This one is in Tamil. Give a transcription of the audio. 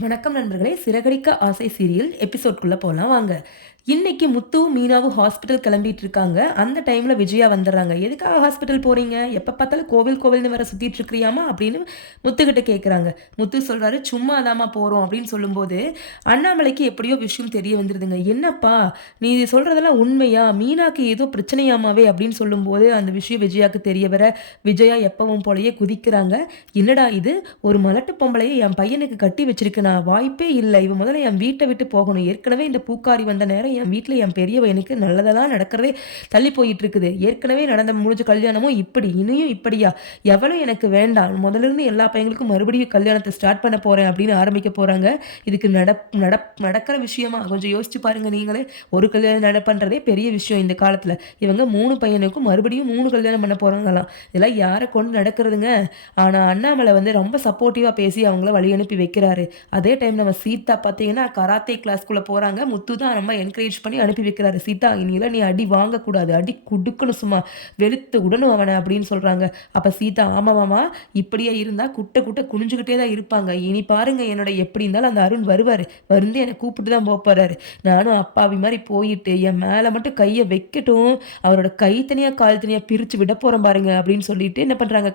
வணக்கம் நண்பர்களே! சிறகடிக்க ஆசை சீரியல் எபிசோட்குள்ள போலாம் வாங்க. இன்னைக்கு முத்துவும், மீனாவும் ஹாஸ்பிட்டல் கிளம்பிட்டு இருக்காங்க. அந்த டைம்ல விஜயா வந்துர்றாங்க. "எதுக்காக ஹாஸ்பிட்டல் போறீங்க? எப்ப பார்த்தாலும் கோவில் கோவில்னு வேற சுத்திட்டு இருக்கிறியாம்மா?" அப்படின்னு முத்துக்கிட்ட கேட்குறாங்க. முத்து சொல்றாரு, "சும்மா தாம்மா போறோம்" அப்படின்னு சொல்லும்போது, அண்ணாமலைக்கு எப்படியோ விஷயம் தெரிய வந்துருதுங்க. "என்னப்பா நீ சொல்றதெல்லாம் உண்மையா? மீனாக்கு ஏதோ பிரச்சனையாமாவே" அப்படின்னு சொல்லும்போது, அந்த விஷயம் விஜயாக்கு தெரிய வர, விஜயா எப்பவும் போலயே குதிக்கிறாங்க. "என்னடா இது? ஒரு மலட்டு பொம்பளைய என் பையனுக்கு கட்டி வச்சிருக்கு. நான் வாய்ப்பே இல்ல. இவ முதல்ல என் வீட்ட விட்டு போகணும். ஏற்கனவே இந்த பூக்காரி வந்த நேரம் என் வீட்ல என் பெரிய பையனுக்கு நல்லதெல்லாம் நடக்கிறதே தள்ளி போயிட்டு இருக்குது. ஏற்கனவே நடந்த முடிஞ்ச கல்யாணமும் இப்படி, இனியும் இப்படியா? எவளும் எனக்கு வேண்டாம். முதல்ல இருந்து எல்லா பையங்களுக்கும் மறுபடியும் கல்யாணத்த ஸ்டார்ட் பண்ண போறேன் அப்படின்னு ஆரம்பிக்க போறாங்க. இதுக்கு நடக்கிற விஷயமா? கொஞ்சம் யோசிச்சு பாருங்க நீங்களே. ஒரு கல்யாணம் பண்றதே பெரிய விஷயம் இந்த காலத்துல. இவங்க 3 பையனுக்கும் மறுபடியும் 3 கல்யாணம் பண்ண போறாங்களாம். இதெல்லாம் யார கொண்டு நடக்கிறதுங்க? ஆனா அண்ணாமலை வந்து ரொம்ப சப்போர்ட்டிவா பேசி அவங்கள வழி அனுப்பி வைக்கிறாரு. அதே டைம் நம்ம சீதா பார்த்தீங்கன்னா, கராத்தே கிளாஸ்க்குள்ள போறாங்க. முத்து தான் ரொம்ப என்கரேஜ் பண்ணி அனுப்பி வைக்கிறாரு. "சீதா இனியெல்லாம் நீ அடி வாங்கக்கூடாது. அடி குடுக்கணும் சும்மா. வெளுத்து உடணும் அவன" அப்படின்னு சொல்றாங்க. அப்ப சீதா, "ஆமாமாமா, இப்படியே இருந்தா குட்ட குட்ட குனிஞ்சுகிட்டே தான் இருப்பாங்க. இனி பாருங்க என்னோட எப்படி இருந்தாலும் அந்த அருண் வருவாரு. வந்து என்ன கூப்பிட்டு தான் போறாரு. நானும் அப்பாவி மாரி போயிட்டு என் மேல மட்டும் கைய வைக்கட்டும். அவரோட கை தனியா, கால் தனியா பிரிச்சு விட போறேன் பாருங்க" அப்படின்னு சொல்லிட்டு என்ன பண்றாங்க,